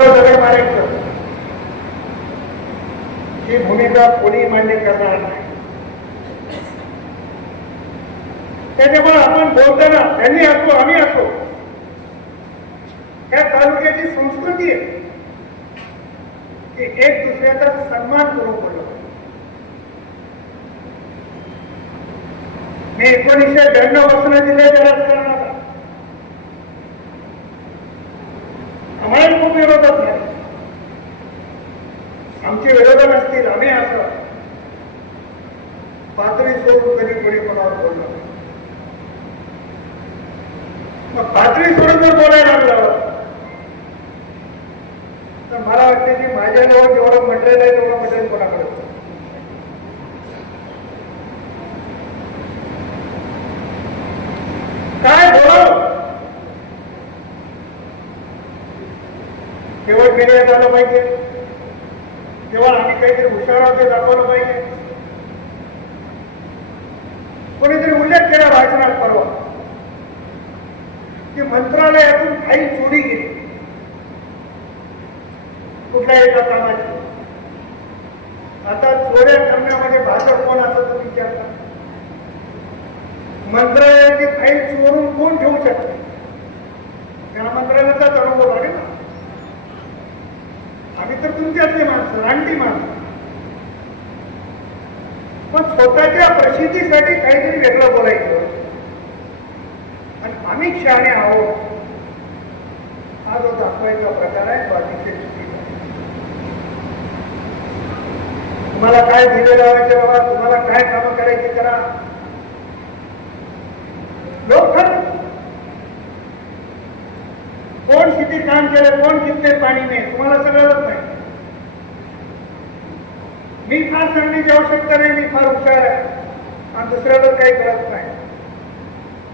दगड मारायचं. ही भूमिका कोणी मान्य करणार नाही. त्याच्यामुळे आपण बोलताना त्यांनी असो आम्ही असो या तालुक्याची संस्कृती आहे. की एक दुसऱ्याचा सन्मान करू पडलो मी एकोणीसशे ब्याण्णवपासून जिल्ह्याच्या राजकारणात आहे. आम्हाला खूप विरोधात नाही आमचे विरोधक असतील आम्ही असं. पातळी सोडून कधी कोणी कोणावर बोललो मग पातळी सोडून जर बोलायला लागलं तर मला वाटतं की माझ्याजवळ जेवढं म्हटलेलं आहे तेवढं म्हटलेलं कोणाकडे होतं. काय बोलावं केवळ झालं पाहिजे. तेव्हा आम्ही काहीतरी हुशार आहोत ते दाखवलं पाहिजे. कोणीतरी उल्लेख केला भाषणात परवा. की मंत्रालयातून काही चोरी गेली. कुठल्या एका कामाची आता चोऱ्या करण्यामध्ये भाजप कोण असं तर विचारता मंत्रालयाची फाईल चोरून कोण ठेवू शकते त्याला मंत्रालयाचाच अनुभव लागेल ना आम्ही तर तुमच्यातले माणसं रानटी माणसं. पण स्वतःच्या प्रसिद्धीसाठी काहीतरी वेगळं बोलायचं. आणि आम्ही शहाने आहोत. हा जो दाखवायचा प्रकार आहे तो अतिशय चुकीचा तुम्हाला काय दिले लावायचे बाबा? तुम्हाला काय कामं करायची? करा. लोक कोण किती काम केलं कोण किती पाणी नाही तुम्हाला सगळं नाही मी फार सांगण्याची आवश्यकता नाही मी फार हुशार आहे. आणि दुसऱ्याला काही करत नाही.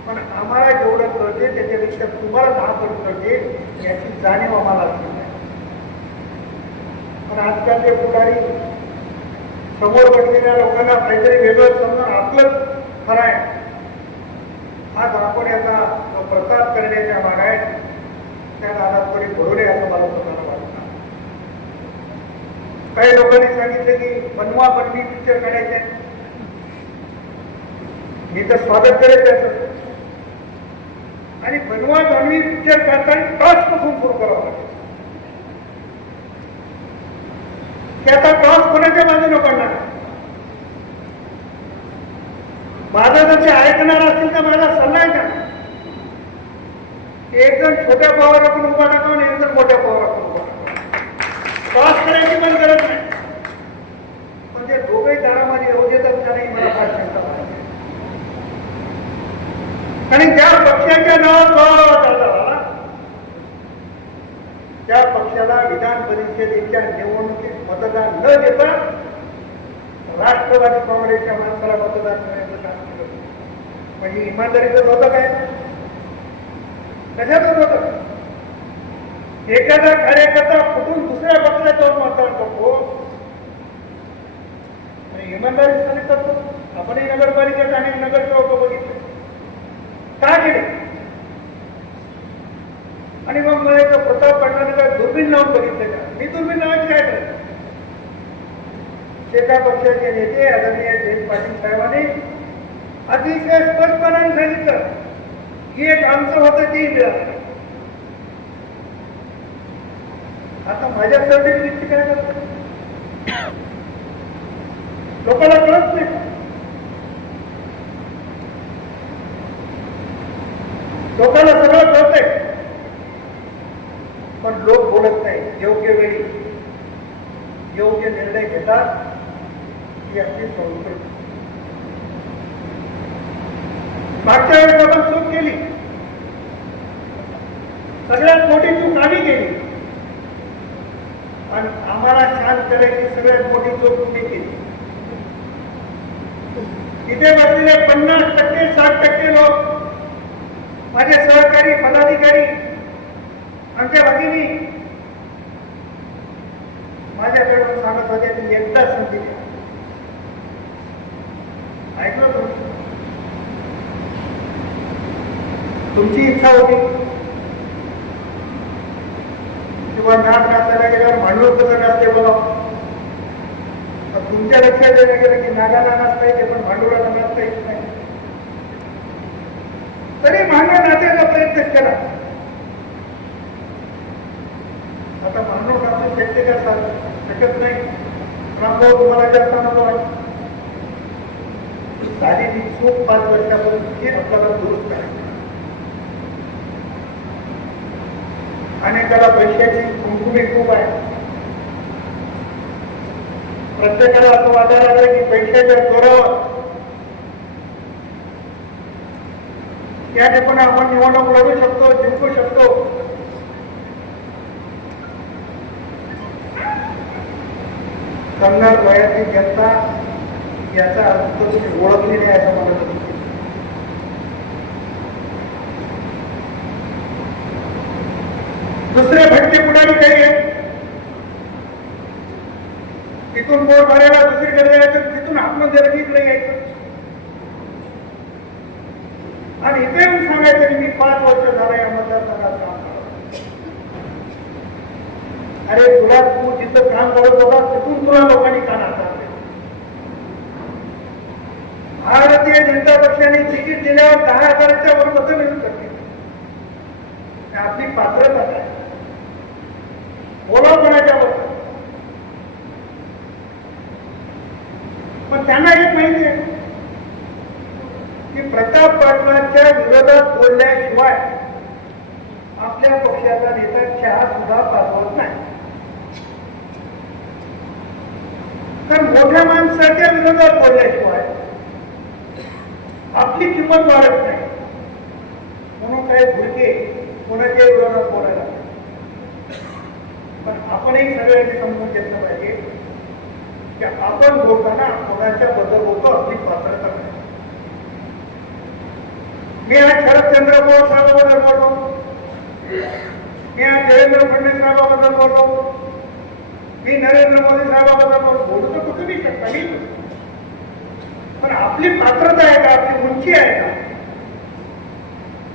पण आम्हाला जेवढं कळते त्याच्यापेक्षा तुम्हाला दहा पट कळते याची जाणीव आम्हाला असली नाही. पण आजकालचे पुढारी समोर बसलेल्या लोकांना काहीतरी वेगळं समजून आपलंच खरं आहे. हा दाखवण्याचा जो प्रताप करण्याच्या माग आहेत त्या दादात थोडी भरून आहे असं मला काही लोकांनी सांगितले की बनवा बनवी पिक्चर काढायचे. मी तर स्वागत करेल त्याच. आणि बनवा बनवी पिक्चर काढताना टॉसपासून सुरू करावं लागेल. त्याचा टॉस कोणाच्या बाजूने पडणार? माझा जर ते ऐकणार असेल तर माझा सल्ला आहे का? एक जण छोट्या पावर आपण उभा टाका आणि एक जण मोठ्या पावर आपण उभा टाका क्रॉस करायची पण गरज नाही पण ते दोघे दारामध्ये येऊ देतात का नाही मला फार शंका वाटते. आणि ज्या पक्षाच्या नावात बोलावा चालला त्या पक्षाला विधान परिषदेच्या निवडणुकीत मतदान न देता राष्ट्रवादी काँग्रेसच्या माणसाला मतदान करण्याचं काम केलं. म्हणजे इमानदारीचं होतं काय कशातच होत एखादा कार्यकर्ता कुठून दुसऱ्या पक्षात जाऊन मतदान करतो? आणि इमानदारी करतो आपणही नगरपालिकेत आणि नगरसेवक बघितले. का केले? आणि मग मला प्रताप पाटलाने दुर्बीण लावून बघितलं का? मी दुर्बीण लावायची काय करत एका पक्षाचे नेते आदरणीय जयंत पाटील साहेबांनी अतिशय स्पष्टपणाने सांगितलं की एक आमचं होतं ती मिळालं आता माझ्या सर्टिफिकेटची काय करतो? लोकांना कळत नाही. लोकांना सगळं कळतंय पण लोक बोलत नाही योग्य वेळी योग्य निर्णय ही आपली संस्कृती. मागच्या वेळेस आपण चूक केली. सगळ्यात मोठी चूक आम्ही केली. आणि आम्हाला शांत करायची सगळ्यात मोठी चूक तुम्ही केली. इथे बसलेले पन्नास टक्के साठ टक्के लोक माझे सहकारी पदाधिकारी आमच्या भगिनी माझ्याकडून सांगत होते ती एकदा संधी द्या ऐकलं तुम्ही? तुमची इच्छा होती. किंवा नाक नाचायला गेल्यावर भांडवल कसं नाचते बघा तुमच्या लक्षात येणं गेलं की नागाला नाचता येते पण भांडवलाला नाचता येत नाही. तरी भांडण नाचायचा प्रयत्न केला आता भांडवल नाचू व्यक्त करतात शकत नाही. रामभाऊ तुम्हाला जास्त अनुभव आहे झालेली चूक पाच वर्षापासून वर्षापर्यंत आपल्याला दुरुस्त आहे. आणि त्याला पैशाची कुंकुमी खूप आहे. प्रत्येकाला असं वाटायला लागलं की पैशाच्या जोरावर. या ठिकाणी आपण निवडणूक लढू शकतो जिंकू शकतो. कन्नड वयाची जनता याचा अर्थ तुम्ही ओळखली नाही असं मला वाटतं. दुसरे भटके पुढारी काही आहेत तिथून बोट भरायला दुसरीकडे जायचं तिथून आपण जरगीकडे यायचं आणि इथे सांगायचं की मी पाच वर्ष झालं या मतदारसंघात काम अरे तुला तू जिथं काम करत होता तिथून तुला लोकांनी का नाकारले भारतीय जनता पक्षाने तिकीट दिल्यावर दहा हजाराच्या वर मतं मिळू शकते आपली पात्रता काय? बोला कोणाच्या वर? पण त्यांना एक माहिती आहे की प्रताप पाटलांच्या विरोधात बोलल्याशिवाय आपल्या पक्षाचा नेता चहा सुद्धा पाठवत नाही. तर मोठ्या माणसाच्या विरोधात बोलल्याशिवाय आपली किंमत वाढत नाही. म्हणून काही भुरके कोणाच्या विरोधात बोलायला पण आपणही सगळ्यांनी समजून घेतलं पाहिजे की आपण बोलताना कोणाच्या बद्दल बोलतो आपली पात्रता नाही. मी आज शरदचंद्र पवार साहेबाबद्दल बोललो. मी आज देवेंद्र फडणवीस साहेबाबद्दल बोललो. मी नरेंद्र मोदी साहेबाबद्दल बोलू तर कुठे मी शकता मी पण आपली पात्रता आहे का? आपली उंची आहे का?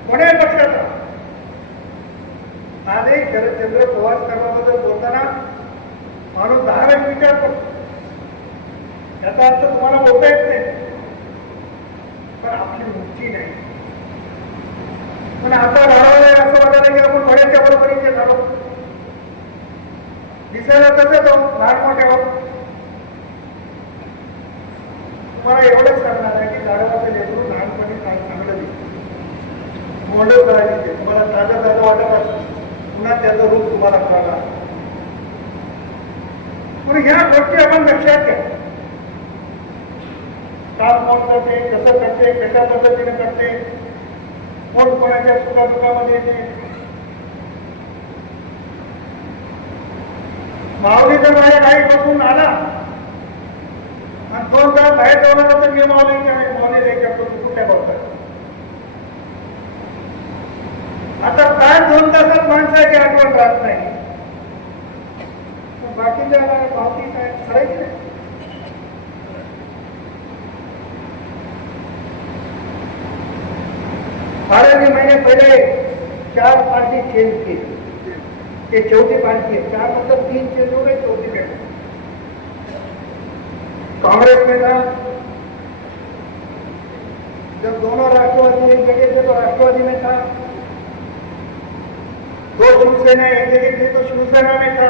कोण्या पक्षाचा आजही शरदचंद्र पवार साहेबाबद्दल बोलताना माणूस दहा वेळेस विचार करतो. याचा अर्थ तुम्हाला बोलता येत नाही. पण आपली उंची नाही. पण आता वाढवलंय असं वाटायला की आपण बड्याच्या बरोबरीचे झालो. दिसायला कसं तो लहान मोठे हो. तुम्हाला एवढंच सांगणार आहे की झाडाला लेकरू लहानपणी चांगलं दिसतं मोठं करायचं ते तुम्हाला ताजं ताजं वाटत असेल. पुन्हा त्याचं रूप तुम्हाला कळला पण ह्या गोष्टी आपण लक्षात घ्या. काम कोण करते कसं करते कशा पद्धतीने करते कोण कोणाच्या सुखा दुखामध्ये येते माऊलीचं बाहेर आई बसून आला. आणि दोन तास बाहेर जाऊन तर मी माऊली माऊली द्यायच्या कुठल्या बघतात आता तास दोन तासात माणसाची आठवण राहत नाही? बाकीच्या बाकी काय करायचं नाही? बारा महिने पहिले चार पार्टी चेंज केली. ते चौथी पार्टी आहे चार मतलब तीन चेंज हो गए चौथी में कांग्रेस में था जब दोनों राष्ट्रवादी एक जगह थे तो राष्ट्रवादी में था। दो शिवसेना एक जगह थे तो शिवसेना में था।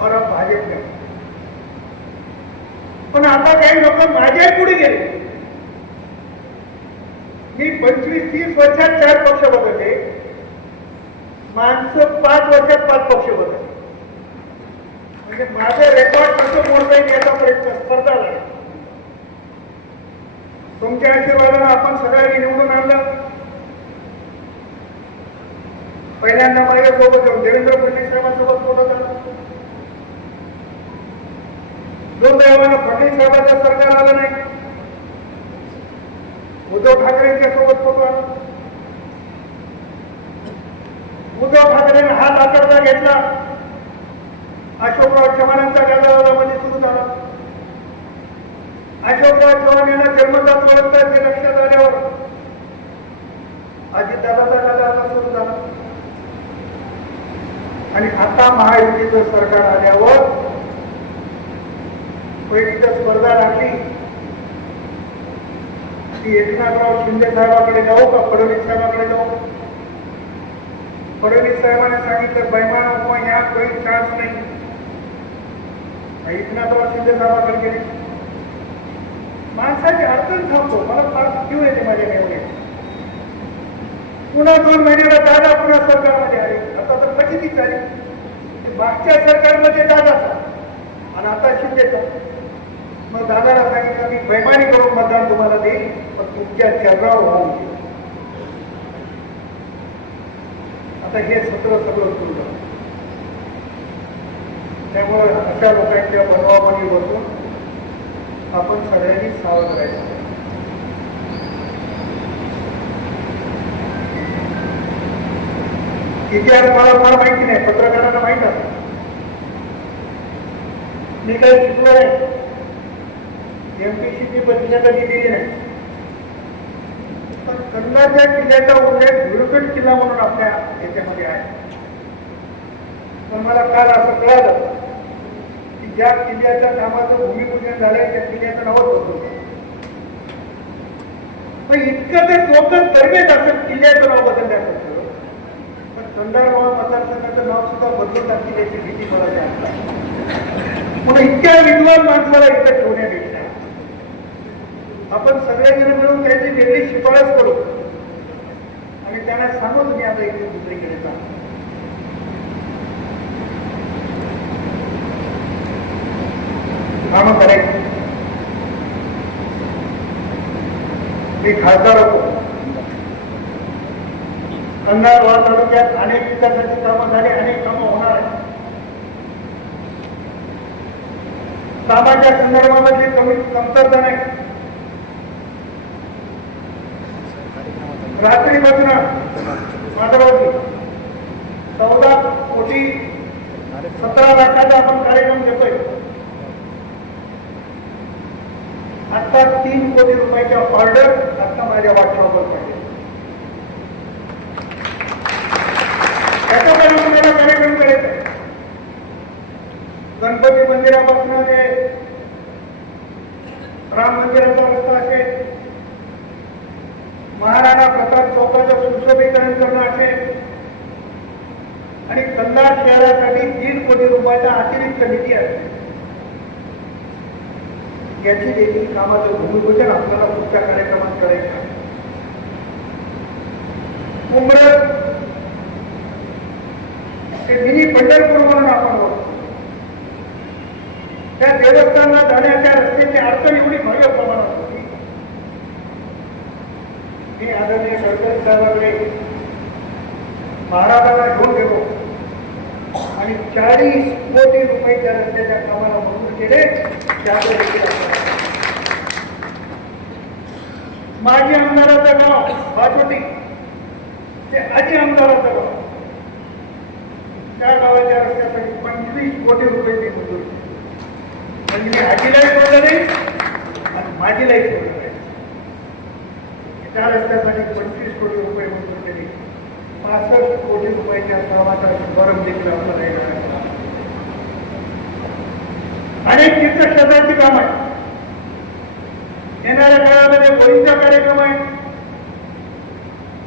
और अब भाजप में। पण आता काही लोक माझ्या पुढे गेले. मी पंचवीस तीस वर्षात चार पक्ष बदलले. माणसं पाच वर्षात पाच पक्ष बदलले म्हणजे माझे रेकॉर्ड कसं मोडता येईल याचा प्रयत्न स्पर्धा झाला तुमच्या आशीर्वादानं आपण सगळ्यांनी निवडून आणलं. पहिल्यांदा माझ्यासोबत जाऊन देवेंद्र फडणवीस साहेबांसोबत बोलत झाला दुर्दैवानं फडणवीस साहेबांचं सरकार आलं नाही. उद्धव ठाकरेंच्या सोबत फोटो आला उद्धव ठाकरेने हा लाकडा घेतला. अशोकराव चव्हाणांचा गाजावाजामध्ये सुरू झाला. अशोकराव चव्हाण यांना जन्मदात ओळखतात हे लक्षात आल्यावर अजितदादाचा गाजावाजा सुरू झाला. आणि आता महायुतीचं सरकार आल्यावर पहिलीच स्पर्धा लागली की एकनाथराव शिंदे साहेबाकडे जाऊ का फडणवीस साहेबाकडे जाऊ? फडणवीस साहेबांनी सांगितलं बैमान उपमा या काही चान्स नाही. एकनाथराव शिंदे साहेबाकडे गेले. माणसाची अडचण थांबतो. मला फार जीव येते माझ्या एवढे पुन्हा दोन महिन्याला दादा पुन्हा सरकारमध्ये आले. आता तर फजितीच आली मागच्या सरकारमध्ये दादाचा आणि आता शिंदेचा. मग दादाला सांगितलं मी बैमानी करून मतदान तुम्हाला देईल पण तुमच्या चर्रावर होऊन देईल. आता हे सत्र सगळं सुरू झालं. त्यामुळे अशा लोकांच्या बनवामध्ये बसून आपण सगळ्यांनी सावध राहायचं. इतिहास मला फार माहिती नाही पत्रकारांना माहीत आहे. मी काही शिकलो नाही. एमपीसीची परीक्षा कधी दिली नाही. पण कन्नडच्या किल्ल्याचा उल्लेख धुळपेट किल्ला म्हणून आपल्या याच्यामध्ये आहे. पण मला काल असं कळालं की ज्या किल्ल्याच्या कामाचं भूमिपूजन झालंय त्या किल्ल्याचं नावच बदललं पण इतकं ते लोकच गरजेत असेल किल्ल्याचं नाव बदलण्याचं पण कंधारगाव मतदारसंघाचं नाव सुद्धा बदलून टाकतील याची भीती मला जास्त म्हणून इतक्या विद्वान माणसाला इथं ठेवण्यापेक्षा आपण सगळेजण मिळून त्याची वेगळी शिफारस करू. आणि त्यांना सांगू तुम्ही आता इथे दुसरीकडे जा. कामं करायची मी खासदार होतो. कंधारवाड तालुक्यात अनेक विकासाची कामं झाली अनेक कामं होणार आहेत. कामाच्या संदर्भामध्ये कमी कमतरता नाही. रात्रीपासून माधवती चौदा कोटी सतरा लाखाचा आपण कार्यक्रम घेतोय आता तीन कोटी रुपयाच्या ऑर्डर आता माझ्या व्हॉट्सअपवर पाहिजे त्याच्याकडे आपल्याला कार्यक्रम करायचा गणपती मंदिरापासून ते राम मंदिराचा रस्ता असेल महाराणा प्रताप चौकाचं सुशोभीकरण करणं असेल आणि कल्लार शहरासाठी दीड कोटी रुपयाचा अतिरिक्त निधी आहे. याची देखील कामाचं भूमिपूजन आपल्याला पुढच्या कार्यक्रमात करायचं आहे. उमरत हे मिनी पंढरपूर म्हणून आपण ओळखतो. त्या देवस्थानला जाण्याच्या रस्त्याची अडचण एवढी भव्य प्रमाणात. मी आदरणीय गडकरी साहेबांकडे महाराजांना घेऊन गेलो. आणि चाळीस कोटी रुपये त्या रस्त्याच्या कामाला मंजूर केले त्यावर माजी आमदाराचं गाव बाजोटी ते आजी आमदाराचं गाव. त्या गावाच्या रस्त्यासाठी पंचवीस कोटी रुपये ते मंजूर केले. म्हणजे मी आजीलाही सोडलं नाही आणि माझीलाही सोडलं त्या रस्त्यासाठी पंचवीस कोटी रुपये मंजूर केले. पासष्ट कोटी रुपयाच्या गावाचा शुभारंभ देखील आपल्याला येणार आहे. अनेक तीर्थक्षेत्रांची काम आहे येणाऱ्या काळामध्ये होळीचा कार्यक्रम आहे.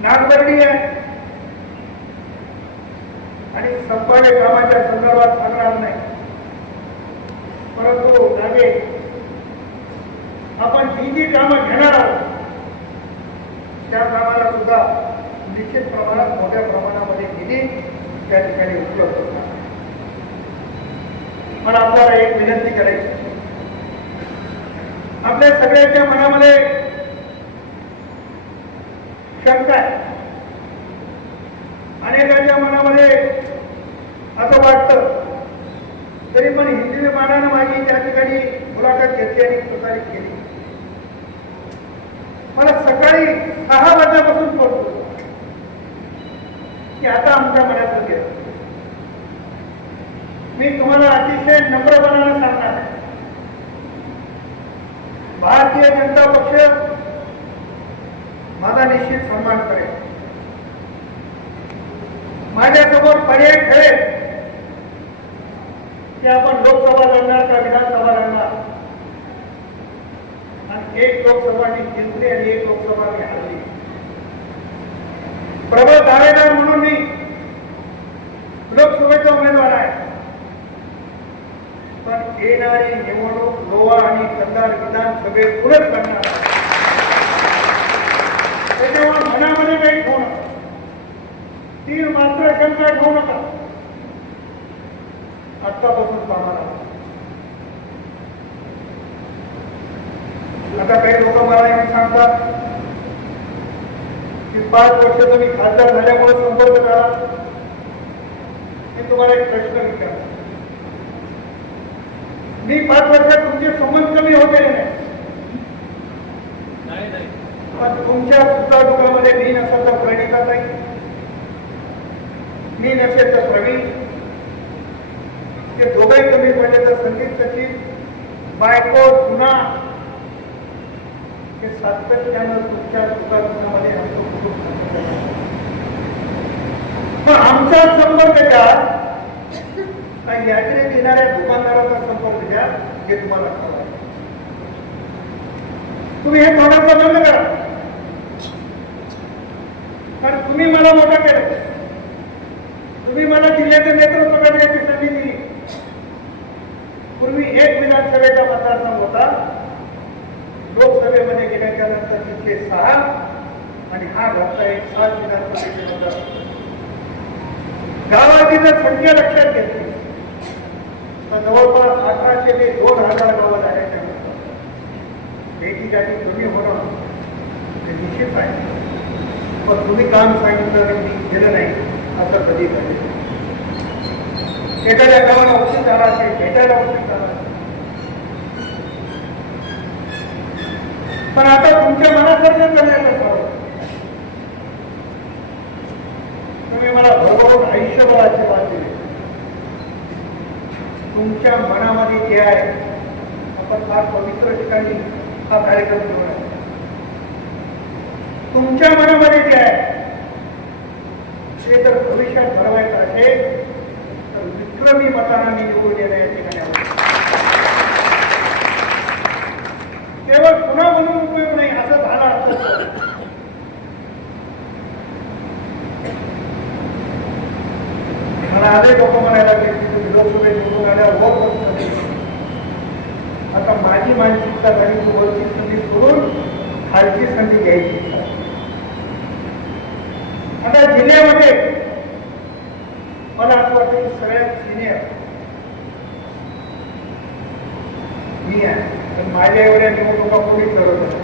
नागबर्डी आहे. आणि संपादे कामाच्या संदर्भात सांगणार नाही. परंतु मागे आपण ही जी कामं घेणार आहोत त्या कामाला सुद्धा निश्चित प्रमाणात मोठ्या प्रमाणामध्ये निधी त्या ठिकाणी उपलब्ध होतात मला आपल्याला एक विनंती करायची आपल्या सगळ्यांच्या मनामध्ये शंका आहे. अनेकांच्या मनामध्ये असं वाटतं तरी पण हिंदी विमानानं माझी त्या ठिकाणी मुलाखत घेतली आणि प्रसारित केली मला सकाळी सहा वाजल्यापासून पडतो की आता आमच्या मनात गेलं मी तुम्हाला अतिशय नम्रपणाने सांगणार आहे. भारतीय जनता पक्ष माझा निश्चित सन्मान करेल. माझ्यासमोर पर्याय ठरेल की आपण लोकसभा लढणार का विधानसभा लढणार? आणि एक लोकसभा मी जिंकली आणि एक लोकसभा मी हरली. प्रबळ दावेदार म्हणून मी लोकसभेचा उमेदवार आहे. पण येणारी निवडणूक गोवा आणि कंदार विधानसभेतूनच पुरत करणार त्याच्यामुळे मनामध्ये काही ठेवू नका. तीन मात्र शंका ठेवू नका. आत्तापासून पाहणार आता काही लोक मला सांगतात की पाच वर्ष तुम्ही खासदार झाल्यामुळे संपर्क झाला मी तुम्हाला एक प्रश्न विचारतो. मी पाच वर्षात तुमचे संबंध कमी होते नाही. पण तुमच्या सुद्धा दुकानामध्ये मी नसेल तर प्रणिता ताई. मी नसेल तर प्रवीण. ते दोघंही कमी पडले तर संगीत सचिव बायको सुना हे सातत्यानं तुमच्या दुकानामध्ये आहे. पण आमचा संपर्क घ्या आणि याकडे येणाऱ्या दुकानदाराचा संपर्क घ्या हे तुम्हाला कळवा. तुम्ही हे थोडंसं बंद करा. कारण तुम्ही मला मोठा केलं. तुम्ही मला जिल्ह्याचं नेतृत्व करण्याची संधी दिली. पूर्वी एक विधानसभेचा मतदारसंघ होता. लोकसभेमध्ये गेल्याच्यानंतर तिथे सहा आणि हा घरचा एक सात विधानसभेचे मतदार गावाची जर संख्या लक्षात घेतली. तर जवळपास अठराशे ते दोन हजार गावं झाल्याच्यानंतर एकीसाठी कमी होणं हे निश्चित आहे. पण तुम्ही काम सांगितलं आणि मी केलं नाही असं कधी घडलं एखाद्या गावाला औषध झाला असेल भेटायला औषध झाला पण आता तुमच्या मनासारखं करण्याचं तुम्ही मला भरभरून आयुष्यभर आशीर्वाद दिले तुमच्या मनामध्ये जे आहे आपण फार पवित्र ठिकाणी हा कार्यक्रम घेऊन आहे. तुमच्या मनामध्ये जे आहे ते जर भविष्यात भरवायचं असेल तर विक्रमी मताना मी निवडून येणं या ठिकाणी आवश्यक केवळ पुन्हा म्हणून उपयोग नाही असं झालं असतं मला आले लोक म्हणायला लागले की तुम्ही लोकसभेत निवडून आल्यावर वर करून संधी घेऊ. आता माझी मानसिकता झाली की वरची संधी सोडून खालची संधी घ्यायची इच्छा आहे. आता जिल्ह्यामध्ये मला असं वाटतं की सगळ्यात सिनियर मी आहे पण माझ्या एवढ्या निवडणुका कोणी करत नाही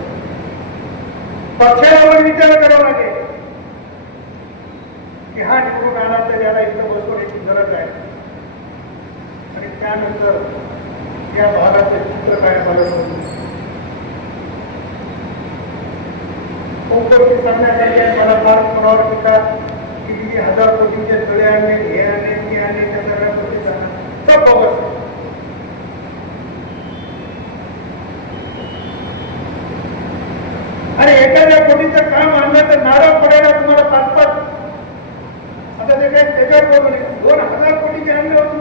पक्षाला पण विचार करावा लागेल की हा निवडून आला तर याला इथं बसवण्याची गरज आहे आणि त्यानंतर या भागाचे चित्र काय आहे. मला फार कोणावर किती हजार कोटींचे तळे आणले हे आणले ते आणले त्या सगळ्या गोष्टी सब बोगस अरे एखाद्या कोटीचं काम आणलं तर नारळ पडायला तुम्हाला पाच पाच आता ते काही त्याच्यावर दोन हजार कोटीचे आणले होते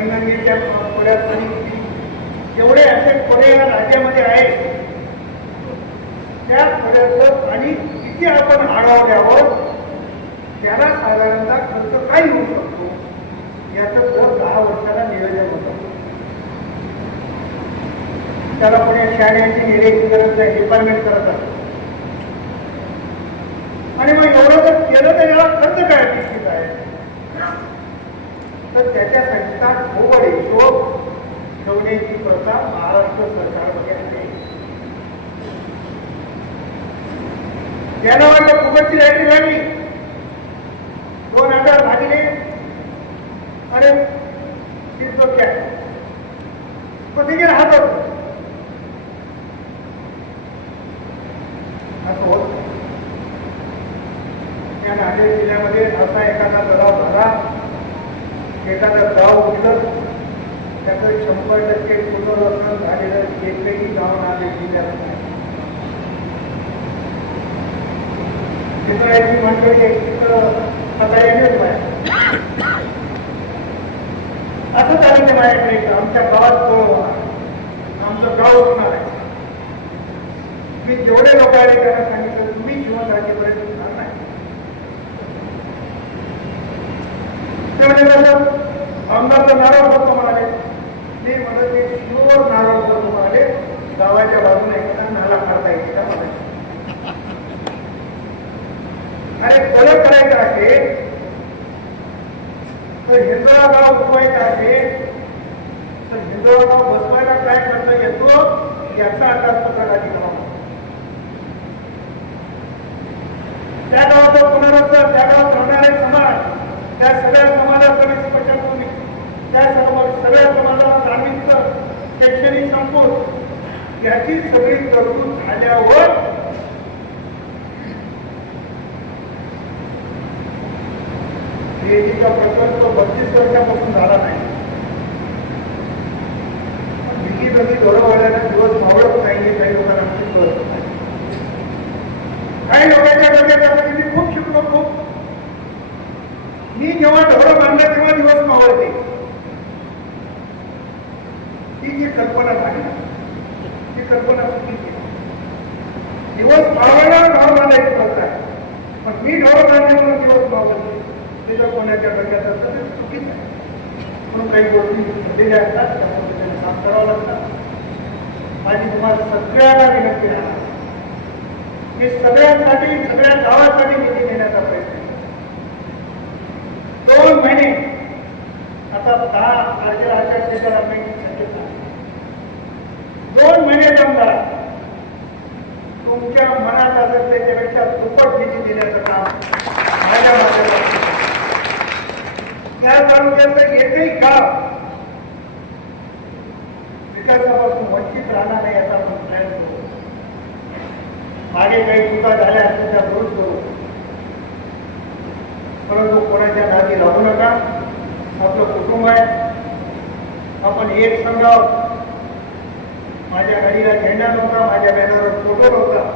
पैनगंगेच्या खोऱ्यात पाणी किती असे खोरे या राज्यामध्ये आहेत त्या खोऱ्याचं पाणी किती आपण अडवल्यावर त्याला साधारणतः खर्च काय होऊ शकतो याचं दर दहा वर्षाला नियोजन होतं. त्याला कोणी शाळेची निर्याची गरज नाही डिपार्टमेंट करत असतो आणि मग एवढं जर केलं तर याला खर्च काय अपेक्षित तर त्याच्यासाठीचा ढोबळ हिशोब ठेवण्याची प्रथा महाराष्ट्र सरकारमध्ये आहे. याला वाटलं फुकटची लाईटी लागली दोन हजार भागिले. अरे ती तो पण तिथे राहत होतो असं होत नाही. या नांदेड जिल्ह्यामध्ये असा एखादा तलाव झाला एखादं गाव उठलं त्याचं शंभर टक्के पुनर्वसन झालेलं एकही गाव नांदेड जिल्ह्यात नाही चित्राची येणेच नाही असं झालं ते माझ्याकडे आमच्या गावात आमचं गाव होणार आहे मी जेवढे लोक आले त्यांना सांगितलं तुम्ही जीवन राज्यपर्यंत होणार नाही ते म्हणजे कसं आमदारचा नारळ होतो म्हणाले. मी म्हणत ते शिवर नारळ होतो म्हणाले. गावाच्या बाजूने एखादा नाला काढता येईल का म्हणाले आणि फरक करायचं असेल तर हिंदुळा गाव उठवायचा असेल तर हिंदुळा गाव बसवायला काय खर्च येतो? याचा आकार पत्रकाची करावा त्या गावाचा पुनरुत्तर त्या गावात राहणारे समाज त्या सगळ्या समाजाचं स्पष्टभूमी त्या सर्व सगळ्या समाजाला धार्मिक शैक्षणिक संपूर्ण याची सगळी तरतूद झाल्यावर बीएसीचा प्रकल्प बत्तीस वर्षापासून झाला नाही. बिगी बगी दौरवाल्याला दिवस मावळत नाही हे काही लोकांना माहीत कळत नाही. काही लोकांच्या डोक्यात मी खूप शिकलो खूप. मी जेव्हा ढोरं बांधला तेव्हा दिवस मावळते. ही जी कल्पना झाली ती कल्पना चुकीची दिवस मावळला ढोर बांधायची कल्पना आहे पण मी ढोरं बांधल्यामुळे दिवस मावळते ते जर कोणाच्या डोक्यात असतं ते चुकीचं आहे. म्हणून काही गोष्टी घडलेल्या असतात त्या त्याने काम करावं लागतं. माझी तुम्हाला सगळ्यांना विनंती राहणार हे सगळ्यांसाठी सगळ्या गावासाठी निधी देण्याचा प्रयत्न दोन महिने आता दहा तारखेला आचारसंहिता आम्ही शक्यता दोन महिने काम करा तुमच्या मनात असेल त्याच्यापेक्षा दुप्पट निधी देण्याचं काम माझ्या माध्यमातून त्या तालुक्यातलं एकही गाव विकासापासून वंचित राहणार नाही याचा आपण प्रयत्न करू. मागे काही चुका झाल्या असतील त्या दूर करू. परंतु कोणाच्या नादी लागू नका. आपलं कुटुंब आहे. आपण एक संघ आहोत. माझ्या गाडीला झेंडा नव्हता माझ्या बॅनरवर फोटो नव्हता.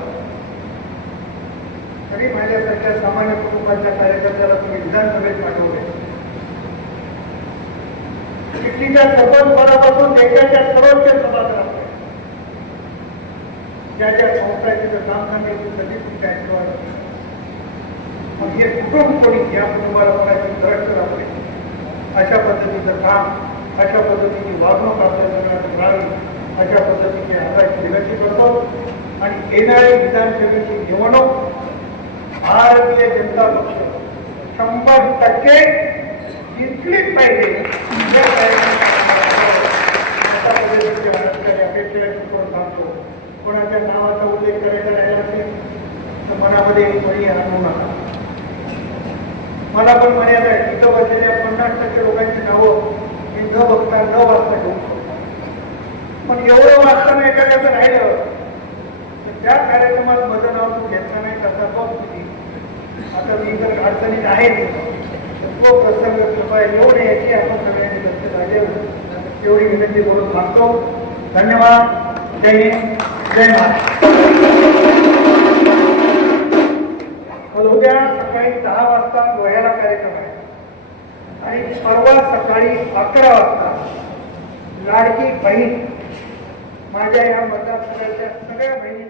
तरी माझ्यासारख्या सामान्य कुटुंबाच्या कार्यकर्त्याला तुम्ही विधानसभेत पाठवले. चिठ्ठीच्या सरपंच देशाच्या सर्वोच्च सभागृहात ज्या ज्या संस्था तिथं काम सांगायचं कधीच ती मग हे कुटुंब कोणी या कुटुंबाला कोणाची द्रष्ट राहते अशा पद्धतीचं काम अशा पद्धतीची वागणूक आपल्या सगळ्यांना मिळावी अशा पद्धतीची आताची विनंती करतो. आणि येणारी विधानसभेची निवडणूक भारतीय जनता पक्ष शंभर टक्के जिंकलीच पाहिजे. कोणाच्या नावाचा उल्लेख करायचा राहिला असेल तर मनामध्ये कोणी आणू नका मला पण मर्यादा आहे इथं बसलेल्या पन्नास टक्के लोकांची नावं मी न बघता न वाचता घेऊ पण एवढं वाचताना एखाद्याचं राहिलं तर त्या कार्यक्रमात माझं नाव तू घेतला नाही तसा बघ तुझी आता मी जर अडचणीत आहे. तर तो प्रसंग कृपा येऊ नये याची आपण सगळ्यांनी लक्ष एवढी विनंती बोलून मागतो धन्यवाद. जय हिंद. जय महाराष्ट्र. उद्या सकाळी दहा वाजता गोह्याला कार्यक्रम आहे. आणि परवा सकाळी अकरा वाजता लाडकी बहीण माझ्या या मतदारसंघाच्या सगळ्या बहिणी